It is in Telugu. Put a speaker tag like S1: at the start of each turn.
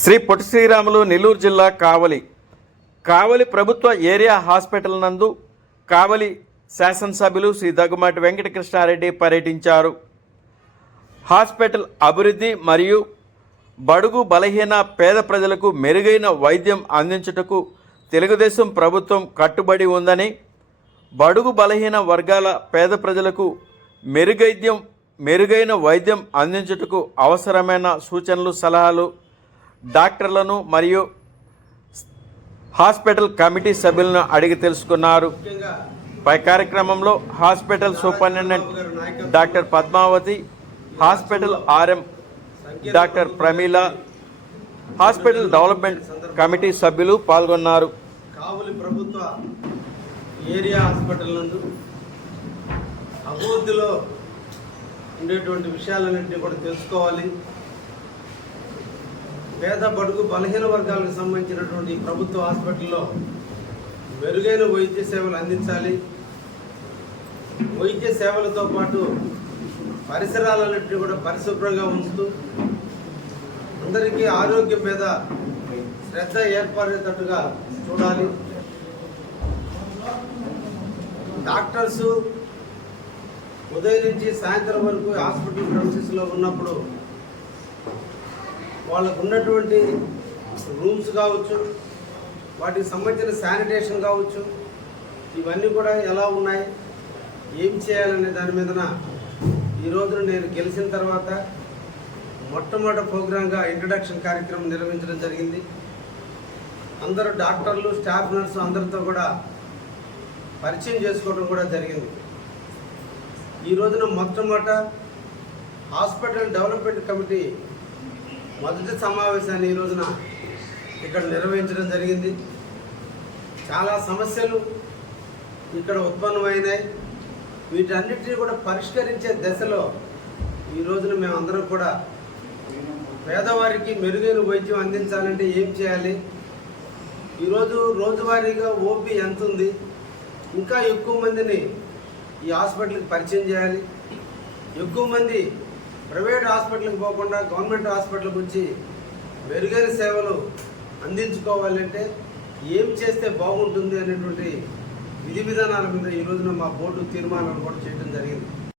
S1: శ్రీ పొట్టి శ్రీరాములు నెల్లూరు జిల్లా కావలి. కావలి ప్రభుత్వ ఏరియా హాస్పిటల్ నందు కావలి శాసనసభ్యులు శ్రీ దగ్గుమాటి వెంకటకృష్ణారెడ్డి పర్యటించారు. హాస్పిటల్ అభివృద్ధి మరియు బడుగు బలహీన పేద ప్రజలకు మెరుగైన వైద్యం అందించుటకు తెలుగుదేశం ప్రభుత్వం కట్టుబడి ఉందని బడుగు బలహీన వర్గాల పేద ప్రజలకు మెరుగైద్యం మెరుగైన వైద్యం అందించుటకు అవసరమైన సూచనలు సలహాలు డాక్టర్లను మరియు హాస్పిటల్ కమిటీ సభ్యులను అడిగి తెలుసుకున్నారు. పై కార్యక్రమంలో hospital superintendent doctor Padmavathi hospital RM doctor Pramila hospital development committee సభ్యులు పాల్గొన్నారు.
S2: కావులి ప్రభుత్వ ఏరియా హాస్పిటల్ నందు అభివృద్ధిలో ఉండేటువంటి విషయాలన్నింటినీ కూడా తెలుసుకోవాలి. పేద బడుగు బలహీన వర్గాలకు సంబంధించినటువంటి ప్రభుత్వ హాస్పిటల్లో మెరుగైన వైద్య సేవలు అందించాలి. వైద్య సేవలతో పాటు పరిసరాలన్నింటినీ కూడా పరిశుభ్రంగా ఉంచుతూ అందరికీ ఆరోగ్యం మీద శ్రద్ధ ఏర్పడేటట్టుగా చూడాలి. డాక్టర్స్ ఉదయం నుంచి సాయంత్రం వరకు హాస్పిటల్ ప్రెమిసెస్లో ఉన్నప్పుడు వాళ్ళకు ఉన్నటువంటి రూమ్స్ కావచ్చు వాటికి సంబంధించిన శానిటేషన్ కావచ్చు ఇవన్నీ కూడా ఎలా ఉన్నాయి ఏం చేయాలనే దాని మీదన ఈ రోజున నేను గెలిచిన తర్వాత మొట్టమొదటి ప్రోగ్రాంగా ఇంట్రడక్షన్ కార్యక్రమం నిర్వహించడం జరిగింది. అందరూ డాక్టర్లు స్టాఫ్ నర్సు అందరితో కూడా పరిచయం చేసుకోవడం కూడా జరిగింది. ఈ రోజున మొట్టమొదట హాస్పిటల్ డెవలప్మెంట్ కమిటీ మొదటి సమావేశాన్ని ఈ రోజున ఇక్కడ నిర్వహించడం జరిగింది. చాలా సమస్యలు ఇక్కడ ఉత్పన్నమైనాయి. వీటన్నిటిని కూడా పరిష్కరించే దశలో ఈ రోజున మేమందరం కూడా పేదవారికి మెరుగైన వైద్యం అందించాలంటే ఏం చేయాలి? ఈరోజు రోజువారీగా ఓపీ ఎంత ఉంది? ఇంకా ఎక్కువ మందిని ఈ హాస్పిటల్కి పరిచయం చేయాలి. ఎక్కువ మంది ప్రైవేట్ హాస్పిటల్కి పోకుండా గవర్నమెంట్ హాస్పిటల్కి వచ్చి మెరుగైన సేవలు అందించుకోవాలంటే ఏం చేస్తే బాగుంటుంది అనేటువంటి విధి విధానాల మీద ఈ రోజున మా బోర్డు తీర్మానాలు కూడా చేయడం జరిగింది.